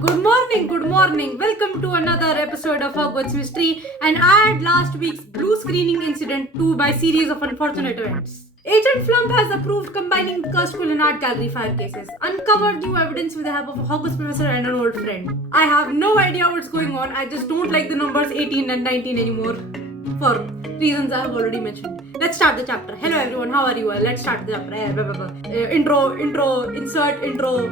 Good morning. Welcome to another episode of Hogwarts Mystery, and add last week's blue screening incident to my series of unfortunate events. Agent Flump has approved combining the cursed quill and art gallery fire cases, uncovered new evidence with the help of a Hogwarts professor and an old friend. I have no idea what's going on. I just don't like the numbers 18 and 19 anymore, for reasons I have already mentioned. Let's start the chapter. Hello everyone, how are you? Let's start the chapter. Insert intro.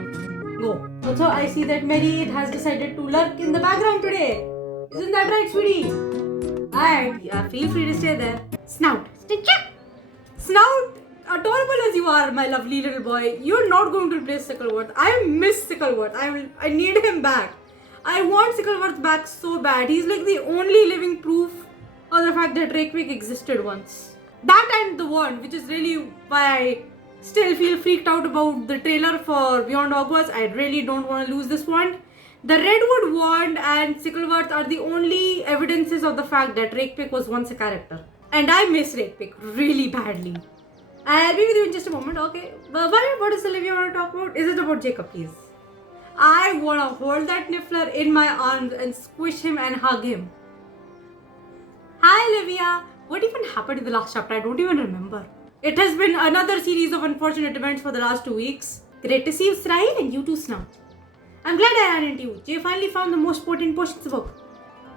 Go. Also, I see that Mary has decided to lurk in the background today. Isn't that right, sweetie? And feel free to stay there. Snout. Snout, adorable as you are, my lovely little boy, you're not going to replace Sickleworth. I miss Sickleworth. I need him back. I want Sickleworth back so bad. He's like the only living proof of the fact that Rakewick existed once. That and the wand, which is really why I still feel freaked out about the trailer for Beyond Hogwarts. I really don't want to lose this wand. The Redwood wand and Sickleworth are the only evidences of the fact that Rakewick was once a character. And I miss Rakewick really badly. I'll be with you in just a moment, okay? But what does Olivia want to talk about? Is it about Jacob, please? I want to hold that Niffler in my arms and squish him and hug him. Hi, Olivia. What even happened in the last chapter? I don't even remember. It has been another series of unfortunate events for the last 2 weeks. Great to see you, Sry, and you too, Snout. I'm glad I ran into you. Jay finally found the most potent potions book.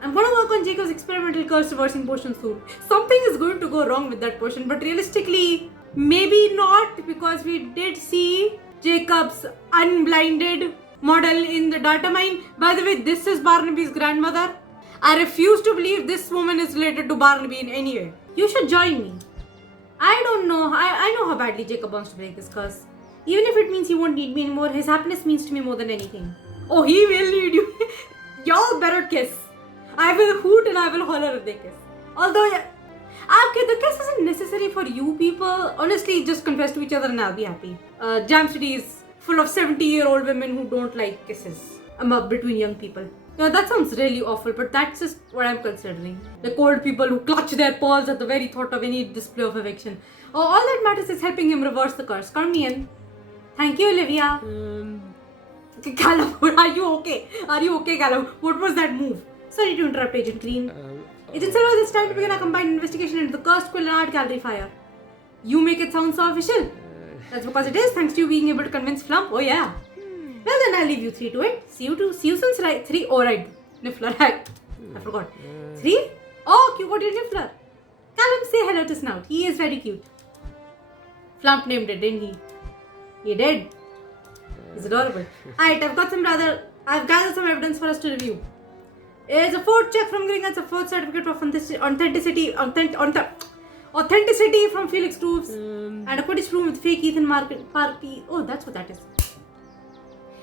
I'm gonna work on Jacob's experimental curse reversing potion soon. Something is going to go wrong with that potion, but realistically, maybe not, because we did see Jacob's unblinded model in the data mine. By the way, this is Barnaby's grandmother. I refuse to believe this woman is related to Barnaby in any way. You should join me. I don't know. I know how badly Jacob wants to break this curse. Even if it means he won't need me anymore, his happiness means to me more than anything. Oh, he will need you. Y'all better kiss. I will hoot and I will holler if they kiss. Although, okay, the kiss isn't necessary for you people. Honestly, just confess to each other and I'll be happy. Jam City is full of 70-year-old women who don't like kisses between young people. Yeah, that sounds really awful, but that's just what I'm considering. Like old people who clutch their pearls at the very thought of any display of affection. All that matters is helping him reverse the curse. Count me in. Thank you, Olivia. Callum, are you okay? Are you okay, Callum? What was that move? Sorry to interrupt, Agent Green. Agent Silver, it's time to begin a combined investigation into the cursed quill and art gallery fire. You make it sound so official. That's because it is, thanks to you being able to convince Flump. Oh yeah. Well then I'll leave you 3 to it. See you soon, right? 3. Oh right. Niffler. I forgot. 3? Oh, you got your Niffler. Callum, say hello to Snout. He is very cute. Flump named it, didn't he? He did. He's adorable. Alright, I've gathered some evidence for us to review. It's a 4th check from Gringotts, a 4th certificate of authenticity from Felix Roofs, and a Quidditch room with fake Ethan Parky. Oh, that's what that is.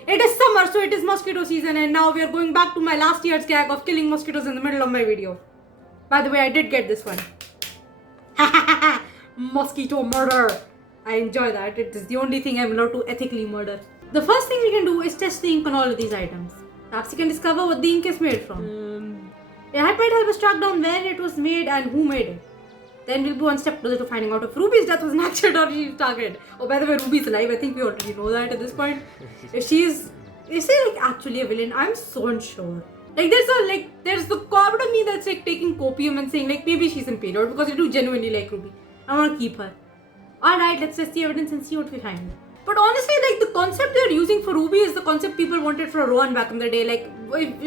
It is summer, so it is mosquito season, and now we are going back to my last year's gag of killing mosquitoes in the middle of my video. By the way, I did get this one. Mosquito murder. I enjoy that. It is the only thing I'm allowed to ethically murder. The first thing we can do is test the ink on all of these items. Perhaps you can discover what the ink is made from. That might help us track down when it was made and who made it. Then we'll be one step closer to finding out if Ruby's death was an accident or she's targeted. Oh, by the way, Ruby's alive. I think we already know that at this point. If is she like actually a villain? I'm so unsure. Like there's the part of me that's like taking copium and saying like maybe she's impaired because I do genuinely like Ruby. I want to keep her. Alright, let's test the evidence and see what we find. But honestly, like the concept they're using for Ruby is the concept people wanted for Rowan back in the day. Like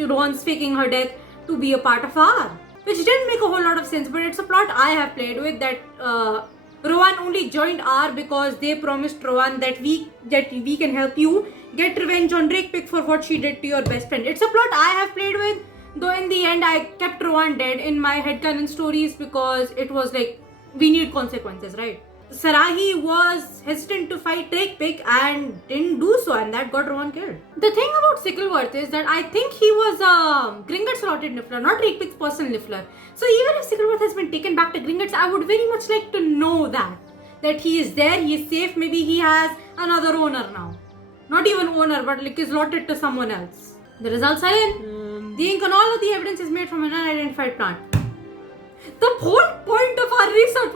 Rowan's faking her death to be a part of R. Which didn't make a whole lot of sense, but it's a plot I have played with that Rowan only joined R because they promised Rowan that we can help you get revenge on Rakewick for what she did to your best friend. It's a plot I have played with, though in the end I kept Rowan dead in my headcanon stories because it was like, we need consequences, right? Sarahi was hesitant to fight Rakewick and didn't do so, and that got Rowan killed. The thing about Sickleworth is that I think he was Gringotts slotted Niffler, not Rakewick's personal Niffler. So even if Sickleworth has been taken back to Gringotts, I would very much like to know that he is there, he is safe. Maybe he has another owner now. Not even owner, but like is allotted to someone else. The results are in. The ink on all of the evidence is made from an unidentified plant. The whole point of our research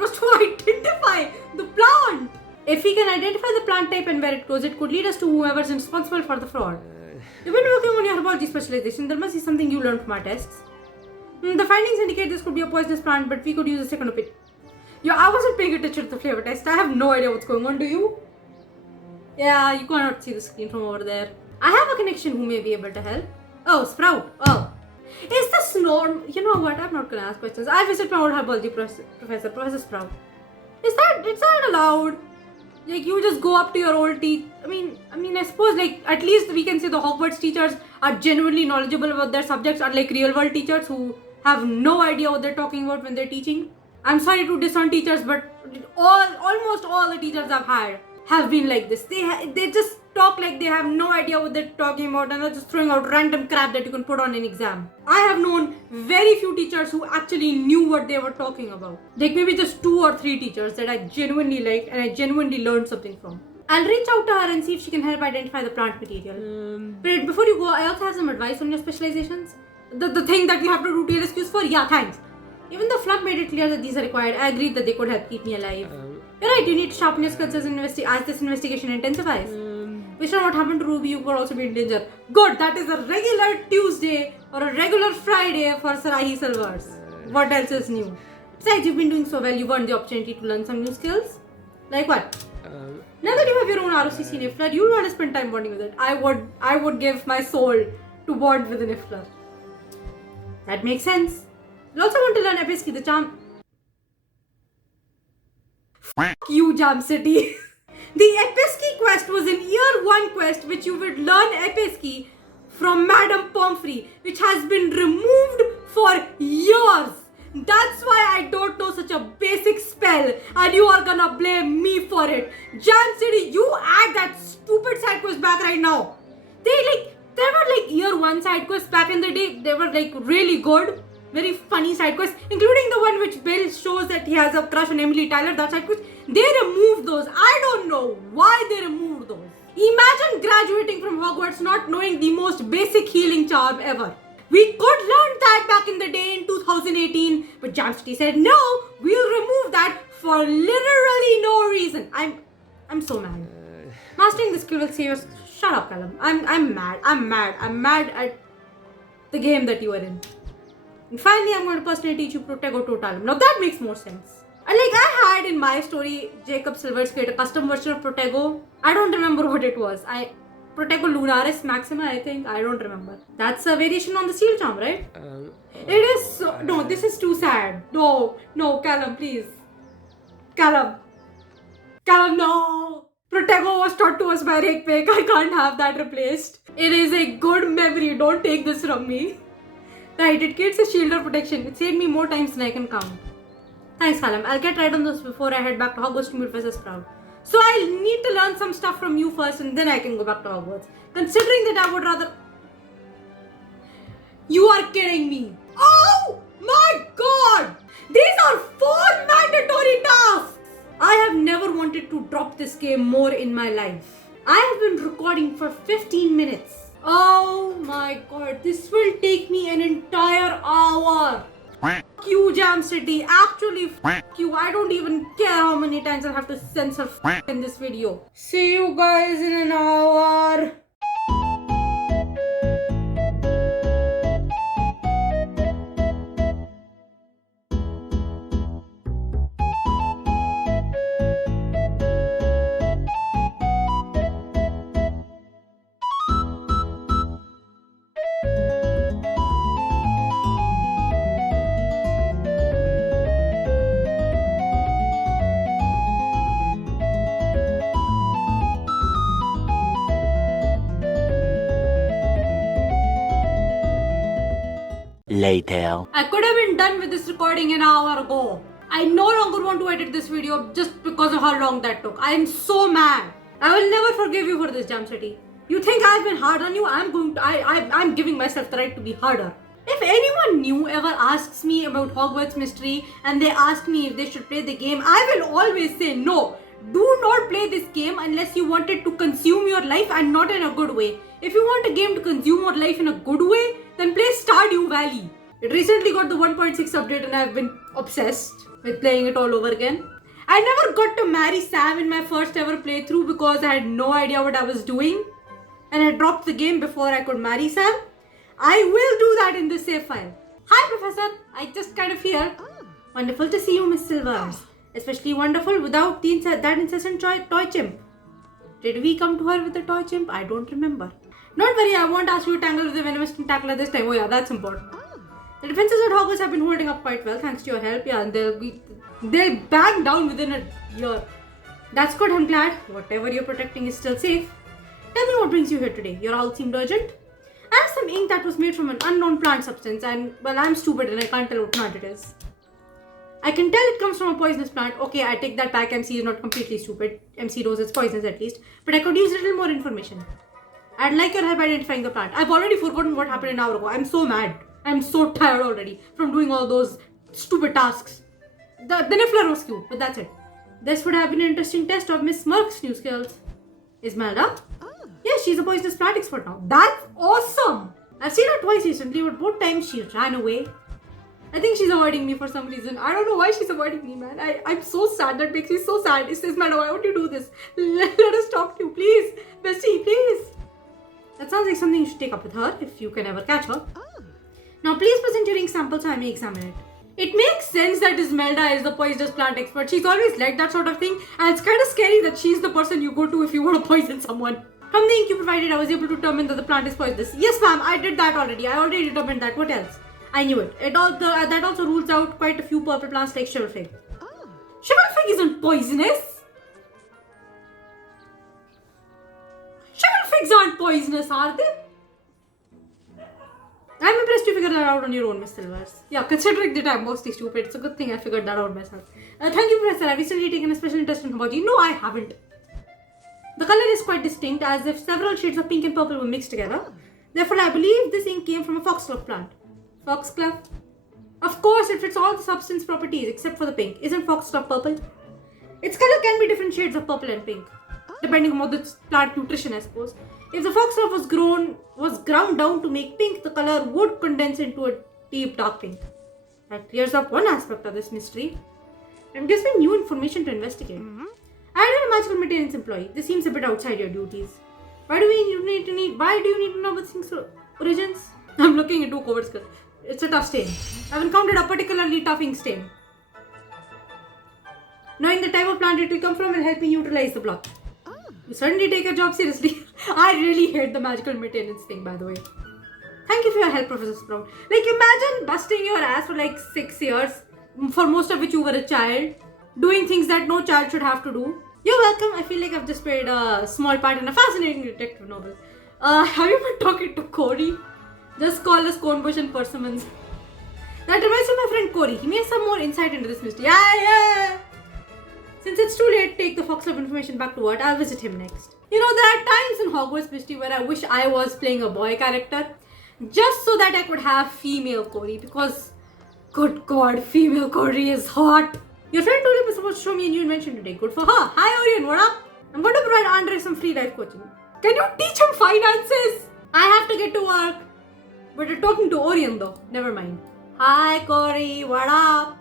was to identify the plant. If we can identify the plant type and where it grows, it could lead us to whoever's responsible for the fraud. You've been working on your herbology specialization. There must be something you learned from our tests. The findings indicate this could be a poisonous plant, but we could use a second opinion. Yeah, I wasn't paying attention to the flavor test. I have no idea what's going on. Do you? Yeah, you cannot see the screen from over there. I have a connection who may be able to help. Oh, Sprout. Oh. Is the Snout... You know what? I'm not going to ask questions. I visited my old herbology professor, Professor Sprout. Is that allowed? Like, you just go up to your old I mean, I suppose, like, at least we can say the Hogwarts teachers are genuinely knowledgeable about their subjects, unlike real-world teachers who have no idea what they're talking about when they're teaching. I'm sorry to disown teachers, but almost all the teachers I've had have been like this. They just talk like they have no idea what they're talking about and they're just throwing out random crap that you can put on an exam. I have known very few teachers who actually knew what they were talking about. Like maybe just 2 or 3 teachers that I genuinely liked and I genuinely learned something from. I'll reach out to her and see if she can help identify the plant material. But before you go, I also have some advice on your specializations. The thing that you have to do TLSQs for? Yeah, thanks. Even though Flump made it clear that these are required, I agreed that they could help keep me alive. You're right, you need to sharpen your skills as this investigation intensifies. Based on what happened to Ruby, you could also be in danger. Good, that is a regular Tuesday or a regular Friday for Sarahi Silvers. What else is new? Besides, you've been doing so well, you've earned the opportunity to learn some new skills. Like what? Now that you have your own ROCC Niffler, you'll want to spend time bonding with it. I would give my soul to bond with a Niffler. That makes sense. You'll also want to learn Episki, the charm. F*** you, Jam City. The Episki quest was an year 1 quest which you would learn Episki from Madame Pomfrey, which has been removed for years. That's why I don't know such a basic spell and you are gonna blame me for it. Jam City, you add that stupid side quest back right now. There were like year 1 side quests back in the day. They were like really good. Very funny side quests, including the one which Bill shows that he has a crush on Emily Tyler, that side quest. They removed those. I don't know why they removed those. Imagine graduating from Hogwarts not knowing the most basic healing charm ever. We could learn that back in the day in 2018, but Jamstee said no, we'll remove that for literally no reason. I'm so mad. Mastering this skill will save us. Shut up, Callum. I'm mad. I'm mad at the game that you are in. And finally, I'm going to personally teach you Protego Totalum. Now that makes more sense. And like I had in my story, Jacob Silvers create a custom version of Protego. I don't remember what it was. Protego Lunaris Maxima, I think. I don't remember. That's a variation on the Seal Charm, right? It is so... No, this is too sad. No, Callum, please. Callum, no. Protego was taught to us by Rakepek. I can't have that replaced. It is a good memory. Don't take this from me. Right, it creates a shield of protection. It saved me more times than I can count. Thanks, Callum. I'll get right on this before I head back to Hogwarts to meet Professor Sprout. So I'll need to learn some stuff from you first and then I can go back to Hogwarts. Considering that I would rather... You are kidding me. Oh my god! These are 4 mandatory tasks! I have never wanted to drop this game more in my life. I have been recording for 15 minutes. Oh my god, this will take me an entire hour. F*** you, Jam City. Actually, f*** you. I don't even care how many times I'll have to censor f*** in this video. See you guys in an hour. Later. I could have been done with this recording an hour ago. I no longer want to edit this video just because of how long that took. I am so mad. I will never forgive you for this, Jam City. You think I've been hard on you? I'm giving myself the right to be harder. If anyone new ever asks me about Hogwarts Mystery and they ask me if they should play the game, I will always say no. Do not play this game unless you want it to consume your life and not in a good way. If you want a game to consume your life in a good way, then play Stardew Valley. It recently got the 1.6 update and I've been obsessed with playing it all over again. I never got to marry Sam in my first ever playthrough because I had no idea what I was doing. and I dropped the game before I could marry Sam, I will do that in the save file. Hi, Professor. I just kind of here. Wonderful to see you, Miss Silvers. Especially wonderful without that incessant toy chimp. Did we come to her with the toy chimp? I don't remember. Don't worry, I won't ask you to tangle with the venomous tackler this time. Oh yeah, that's important. The defenses at Hogwarts have been holding up quite well thanks to your help. Yeah, and they'll back down within a year. That's good, I'm glad. Whatever you're protecting is still safe. Tell me what brings you here today. Your owl seemed urgent. I have some ink that was made from an unknown plant substance and, well, I'm stupid and I can't tell what plant it is. I can tell it comes from a poisonous plant. Okay, I take that back. MC is not completely stupid. MC knows it's poisonous at least. But I could use a little more information. I'd like your help identifying the plant. I've already forgotten what happened an hour ago. I'm so mad. I'm so tired already from doing all those stupid tasks. The Niffler was cute, but that's it. This would have been an interesting test of Miss Smirk's new skills. Ismelda? Yes, she's a poisonous plant expert now. That's awesome! I've seen her twice recently, but both times she ran away. I think she's avoiding me for some reason. I don't know why she's avoiding me, man. I'm so sad. That makes me so sad. It says, Ismelda, why would you do this? Let us talk to you, please. Bestie, please. That sounds like something you should take up with her, if you can ever catch her. Now, please present your ink sample so I may examine it. It makes sense that Ismelda is the poisonous plant expert. She's always like that sort of thing. And it's kind of scary that she's the person you go to if you want to poison someone. From the ink you provided, I was able to determine that the plant is poisonous. Yes, ma'am, I did that already. I already determined that. What else? I knew it. That also rules out quite a few purple plants like Shivelfig. Shivelfig isn't poisonous. Shivelfigs aren't poisonous, are they? I'm impressed you figured that out on your own, Miss Silvers. Yeah, considering that I'm mostly stupid, it's a good thing I figured that out myself. Thank you, Professor. Have you recently taken a special interest in Hogwarts? No, I haven't. The color is quite distinct, as if several shades of pink and purple were mixed together. Therefore, I believe this ink came from a foxglove plant. Foxglove? Of course, it fits all the substance properties except for the pink. Isn't foxglove purple? Its color can be different shades of purple and pink, depending on the plant nutrition, I suppose. If the foxglove was ground down to make pink, the color would condense into a deep dark pink. That clears up one aspect of this mystery and gives me new information to investigate. I am a magical maintenance employee. This seems a bit outside your duties. Why do you need to know about things' origins? I'm looking into a covert skill. It's a tough stain. I've encountered a particularly tough ink stain. Knowing the type of plant it will come from will help me neutralize the block. You certainly take your job seriously. I really hate the magical maintenance thing, by the way. Thank you for your help, Professor Sprout. Like, imagine busting your ass for like 6 years, for most of which you were a child, doing things that no child should have to do. You're welcome. I feel like I've just played a small part in a fascinating detective novel. Have you been talking to Corey? Just call us Cornbush and Persimmons. That reminds me of my friend Corey. He may have some more insight into this mystery. Yeah. Since it's too late to take the foxglove information back to Watt, I'll visit him next. You know, there are times in Hogwarts mystery where I wish I was playing a boy character, just so that I could have female Corey, because, good God, female Corey is hot. Your friend Olivia was supposed to show me a new invention today. Good for her. Hi, Orion, what up? I'm going to provide Andre some free life coaching. Can you teach him finances? I have to get to work. But you're talking to Orion though. Never mind. Hi, Corey, what up?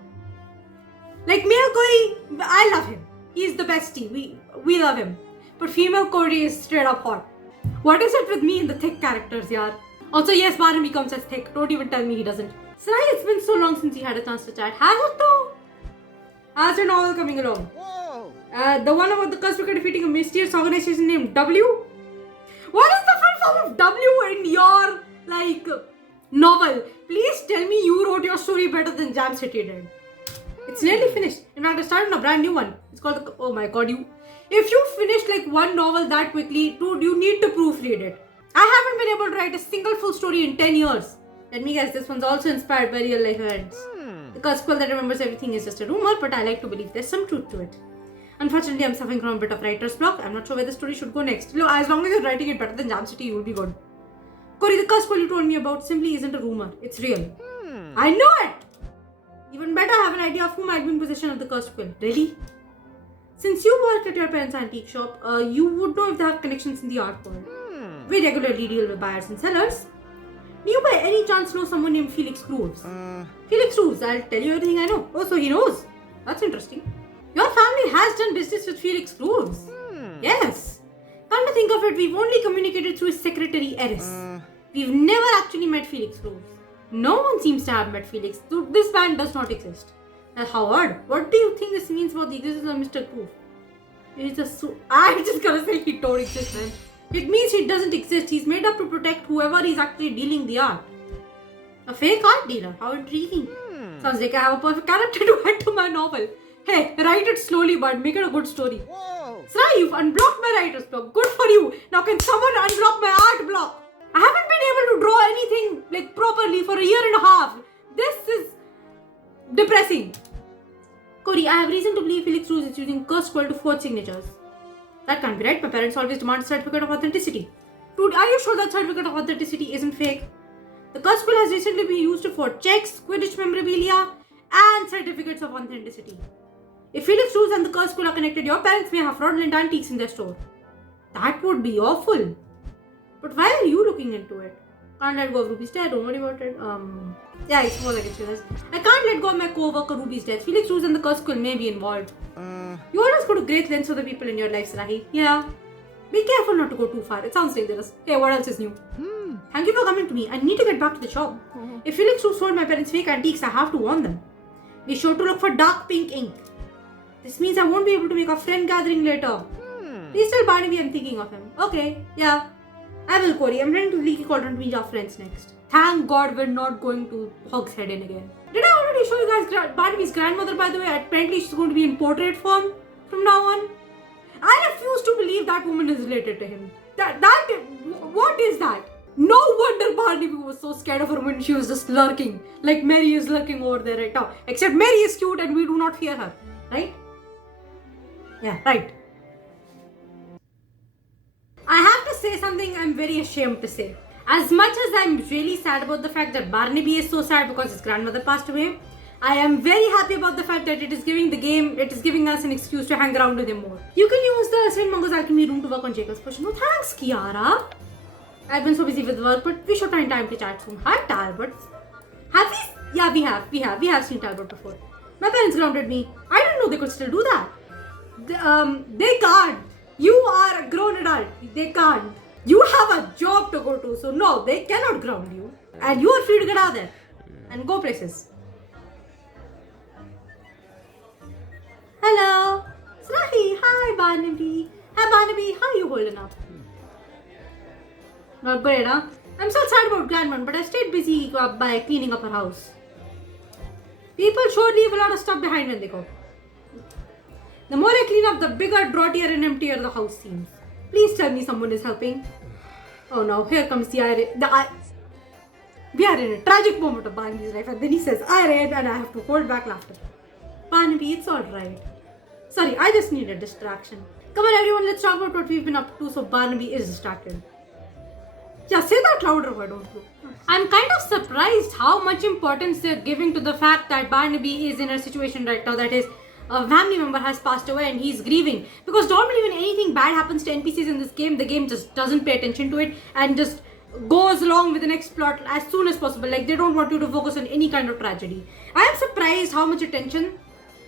Like, male Corey, I love him. He's the bestie. We love him. But female Corey is straight up hot. What is it with me and the thick characters, yaar? Also, yes, Barnaby comes as thick. Don't even tell me he doesn't. Sai, it's been so long since we had a chance to chat. Has it though? How's your novel coming along? Whoa. The one about the cusp of defeating a mysterious organization named W? What is the full form of W in your, novel? Please tell me you wrote your story better than Jam City did. It's nearly finished. In fact, I started a brand new one. It's called, oh my god, if you finished one novel that quickly, dude, you need to proofread it. I haven't been able to write a single full story in 10 years. Let me guess, this one's also inspired by real life events. The Cusquel that remembers everything is just a rumor, but I like to believe there's some truth to it. Unfortunately, I'm suffering from a bit of writer's block. I'm not sure where the story should go next. Look, as long as you're writing it better than Jam City, you'll be good. Corey, the Cusquel you told me about simply isn't a rumor. It's real. I know it! Even better, I have an idea of who might be in possession of the cursed quill. Really? Since you worked at your parents' antique shop, you would know if they have connections in the art world. We regularly deal with buyers and sellers. Do you by any chance know someone named Felix Grooves? Felix Grooves, I'll tell you everything I know. Oh, so he knows. That's interesting. Your family has done business with Felix Grooves. Yes. Come to think of it, we've only communicated through his secretary, Eris. We've never actually met Felix Cruz. No one seems to have met Felix. This band does not exist. How odd. What do you think this means about the existence of Mr. Cruz? I'm just gonna say he don't exist, man. It means he doesn't exist. He's made up to protect whoever is actually dealing the art. A fake art dealer. How intriguing. Sounds like I have a perfect character to add to my novel. Hey, write it slowly, but make it a good story. Sra, you've unblocked my writer's block. Good for you. Now can someone unblock my art block? I haven't been able to draw anything properly for a year and a half. This is depressing. Corey, I have reason to believe Felix Cruz is using cursed scroll to forge signatures. That can't be right. My parents always demand a certificate of authenticity. Dude, are you sure that certificate of authenticity isn't fake? The cursed scroll has recently been used for checks, Quidditch memorabilia, and certificates of authenticity. If Felix Cruz and the cursed scroll are connected, your parents may have fraudulent antiques in their store. That would be awful. But why are you looking into it? Can't let go of Ruby's death, don't worry about it. Yeah, it's more like it. I can't let go of my co-worker Ruby's death. Felix Cruz and the cursed scroll may be involved. You always go to great lengths for the people in your life, Rahi. Yeah. Be careful not to go too far. It sounds dangerous. Hey, what else is new? Thank you for coming to me. I need to get back to the shop. If Felix Cruz sold my parents fake antiques, I have to warn them. Be sure to look for dark pink ink. This means I won't be able to make a friend gathering later. Please tell Barnaby I'm thinking of him. Okay, yeah. I will, Corey. I'm heading to Leaky Cauldron to meet our friends next. Thank God we're not going to Hogshead in again. Did I already show you guys Barnaby's grandmother, by the way? Apparently she's going to be in portrait form from now on. I refuse to believe that woman is related to him. What is that? No wonder Barnaby was so scared of her when she was just lurking. Like Mary is lurking over there right now. Except Mary is cute and we do not fear her. Right? Yeah, right. I have to say something I'm very ashamed to say. As much as I'm really sad about the fact that Barnaby is so sad because his grandmother passed away, I am very happy about the fact that it is giving us an excuse to hang around with him more. You can use the St. Mungo's Alchemy room to work on Jacob's potion. No thanks, Kiara. I've been so busy with work, but we should find time to chat soon. Hi, Talbot. Have we? Yeah, we have seen Talbot before. My parents grounded me. I didn't know they could still do that. They can't. You are a grown adult. They can't. You have a job to go to, so no, they cannot ground you. And you are free to get out there and go places. Hello. Srahi. Hi, Barnaby. Hi, Barnaby. How are you holding up? Not great, huh? I'm so sad about Grandma, but I stayed busy by cleaning up her house. People sure leave a lot of stuff behind when they go. The more I clean up, the bigger, draughtier and emptier the house seems. Please tell me someone is helping. Oh no, here comes the irony. We are in a tragic moment of Barnaby's life and then he says irony and I have to hold back laughter. Barnaby, it's alright. Sorry, I just need a distraction. Come on everyone, let's talk about what we've been up to so Barnaby is distracted. Yeah, say that louder, why don't you? I'm kind of surprised how much importance they're giving to the fact that Barnaby is in a situation right now that his family member has passed away and he's grieving. Because normally when anything bad happens to NPCs in this game, the game just doesn't pay attention to it and just goes along with the next plot as soon as possible. Like they don't want you to focus on any kind of tragedy. I am surprised how much attention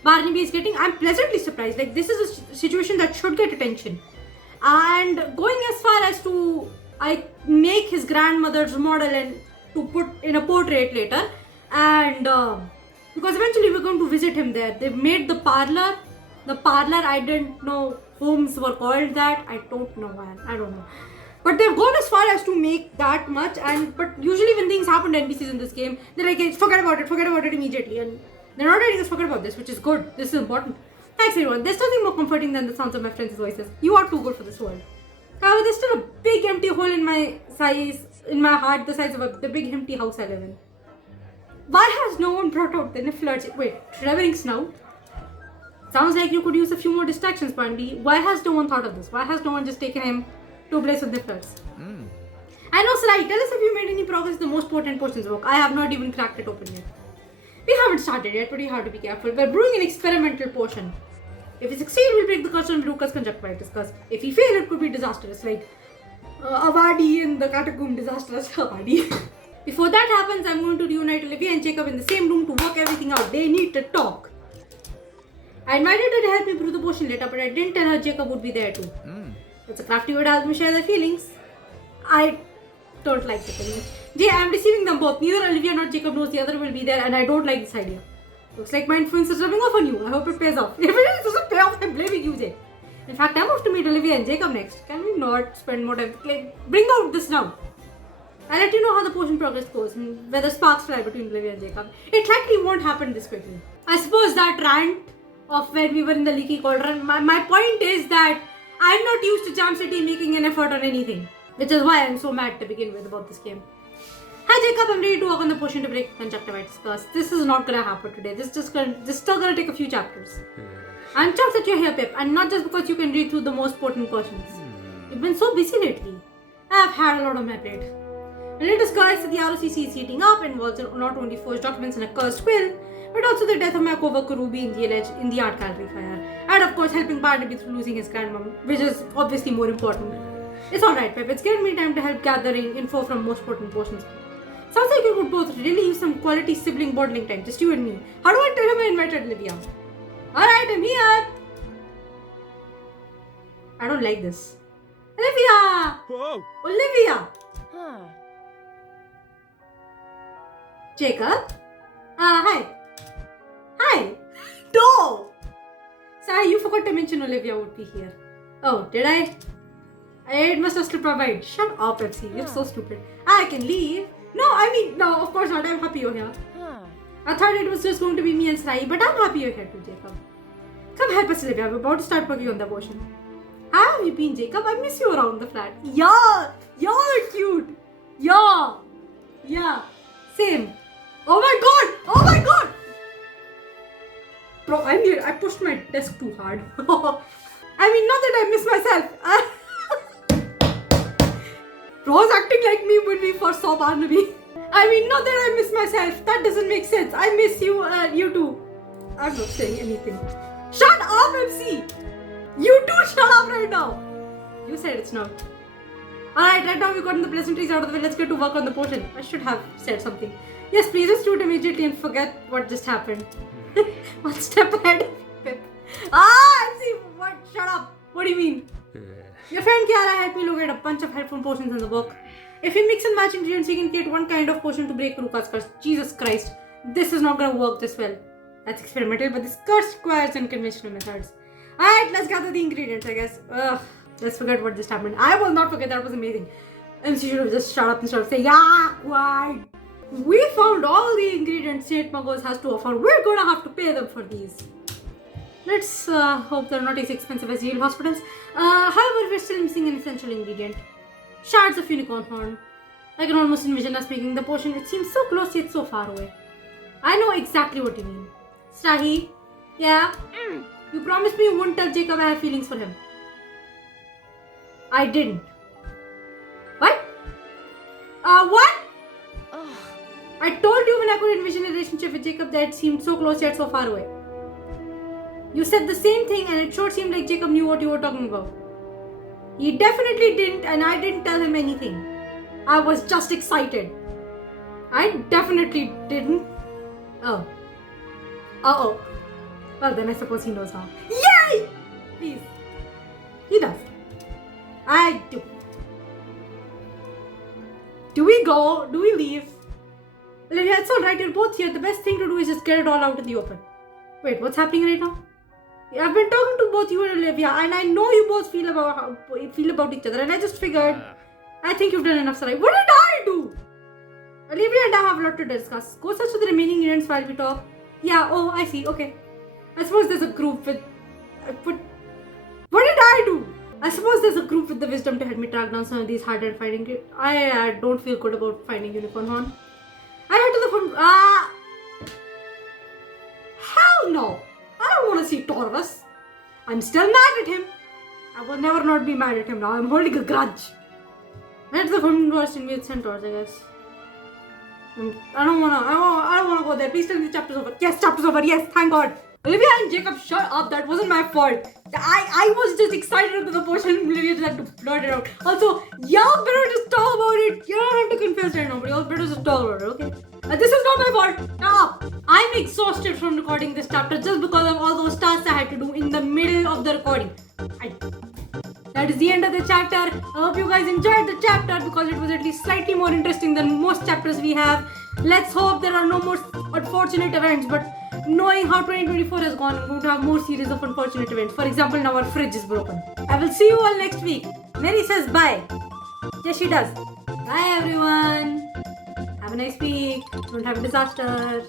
Barnaby is getting. I'm pleasantly surprised. Like this is a situation that should get attention. And going as far as to I make his grandmother's model and to put in a portrait later, and because eventually we're going to visit him there. They've made the parlor. I didn't know homes were called that. I don't know, man. I don't know. But they've gone as far as to make that much. But usually when things happen to NPCs in this game, they're like, hey, forget about it immediately. And they're not letting us forget about this, which is good. This is important. Thanks everyone. There's nothing more comforting than the sounds of my friends' voices. You are too good for this world. However, there's still a big empty hole in my heart, the size of the big empty house I live in. Why has no one brought out the nifflers? Wait, should I bring Snout? Sounds like you could use a few more distractions, Bandy. Why has no one thought of this? Why has no one just taken him to a place with nifflers? I know, Sarai, tell us if you made any progress in the most potent potions book. I have not even cracked it open yet. We haven't started yet, but you have to be careful. We're brewing an experimental potion. If we succeed, we'll break the curse on Lucas' conjunctivitis. Because if we fail, it could be disastrous. Like Avadi in the catacomb disastrous Avadi. Before that happens, I'm going to reunite Olivia and Jacob in the same room to work everything out. They need to talk. I invited her to help me brew the potion later, but I didn't tell her Jacob would be there too. It's a crafty way to help me share their feelings. I don't like it. Jay, I'm deceiving them both. Neither Olivia nor Jacob knows the other will be there, and I don't like this idea. Looks like my influence is rubbing off on you. I hope it pays off. If it doesn't pay off, I'm blaming you, Jay. In fact, I'm off to meet Olivia and Jacob next. Can we not spend more time? Bring out this now. I'll let you know how the potion progress goes and whether sparks fly between Olivia and Jacob. It likely won't happen this quickly. I suppose that rant of when we were in the leaky cauldron, my point is that I'm not used to Jam City making an effort on anything. Which is why I'm so mad to begin with about this game. Hi Jacob, I'm ready to work on the potion to break conjunctivitis curse. This is not gonna happen today. This is still gonna take a few chapters. I'm chuffed that you're here, Pip, and not just because you can read through the most potent potions. You've been so busy lately. I've had a lot on my plate. The latest curse that the ROCC is heating up involves not only forged documents and a cursed quill, but also the death of my co-worker Ruby in the art gallery fire. And of course helping Barnaby through losing his grandmom, which is obviously more important. It's alright, Pip. It's given me time to help gathering info from most potent potions. Sounds like we could both really use some quality sibling bonding time, just you and me. How do I tell him I invited Olivia? Alright, I'm here! I don't like this. Olivia! Whoa! Olivia! Huh. Jacob? Hi. Hi! No! Sorry, you forgot to mention Olivia would be here. Oh, did I? It must have slipped my mind. Shut up, Pepsi. You're so stupid. I can leave. No, of course not. I'm happy you're here. Huh. I thought it was just going to be me and Sai, but I'm happy you're here too, Jacob. Come help us, Olivia. We're about to start working on the potion. How have you been, Jacob? I miss you around the flat. Yeah! You're cute! Yeah! Same. Oh my god! Bro, I pushed my desk too hard. I mean, not that I miss myself. Bro's acting like me when we first saw Barnaby. I mean, not that I miss myself. That doesn't make sense. I miss you, you too. I'm not saying anything. Shut up, MC! You two shut up right now! You said it's not. Alright, right now we've gotten the pleasantries out of the way. Let's get to work on the potion. I should have said something. Yes, please just do it immediately and forget what just happened. One step ahead. Pip. MC! What? Shut up! What do you mean? Your friend Kiara helped me locate a bunch of helpful potions in the book. If we mix and match ingredients, we can create one kind of potion to break Ruka's curse. Jesus Christ. This is not gonna work this well. That's experimental, but this curse requires unconventional methods. Alright, let's gather the ingredients, I guess. Let's forget what just happened. I will not forget, that was amazing. MC should have just shut up and started saying, why? We found all the ingredients St. Margot's has to offer. We're gonna have to pay them for these. Let's hope they're not as expensive as real hospitals. However, we're still missing an essential ingredient. Shards of unicorn horn. I can almost envision us making the potion. It seems so close yet so far away. I know exactly what you mean. Strahi? Yeah? You promised me you wouldn't tell Jacob I have feelings for him. I didn't. What? What? Ugh. I told you when I could envision a relationship with Jacob that it seemed so close yet so far away. You said the same thing and it sure seemed like Jacob knew what you were talking about. He definitely didn't and I didn't tell him anything. I was just excited. I definitely didn't. Oh. Uh-oh. Well then I suppose he knows how. Yay! Please. He does. I do. Do we go? Do we leave? Olivia, it's alright, you're both here. The best thing to do is just get it all out in the open. Wait, what's happening right now? I've been talking to both you and Olivia, and I know you both feel about each other, and I just figured, I think you've done enough, Sarai. What did I do? Olivia and I have a lot to discuss. Go search for the remaining events while we talk. Yeah, oh, I see, okay. I suppose there's a group with... What did I do? I suppose there's a group with the wisdom to help me track down some of these hard-to finding... I don't feel good about finding unicorn horn. I head to the... Hell no! I don't want to see Torvus. I'm still mad at him. I will never not be mad at him now. I'm holding a grudge. That's the forbidden forest with centaurs, I guess. I don't wanna go there. Please tell me the chapter's over. Yes, chapter's over. Yes, thank God. Olivia and Jacob, shut up. That wasn't my fault. I was just excited about the potion. Olivia just had to blurt it out. Also, y'all better just talk about it. You don't have to confess right now, but y'all better just talk about it, okay? This is not my fault. Stop. I'm exhausted from recording this chapter just because of all those tasks I had to do in the middle of the recording. that is the end of the chapter. I hope you guys enjoyed the chapter because it was at least slightly more interesting than most chapters we have. Let's hope there are no more unfortunate events, but knowing how 2024 has gone, we're going to have more series of unfortunate events. For example, now our fridge is broken. I will see you all next week. Mary says bye. Yes, she does. Bye everyone. Have a nice week. Don't have disasters.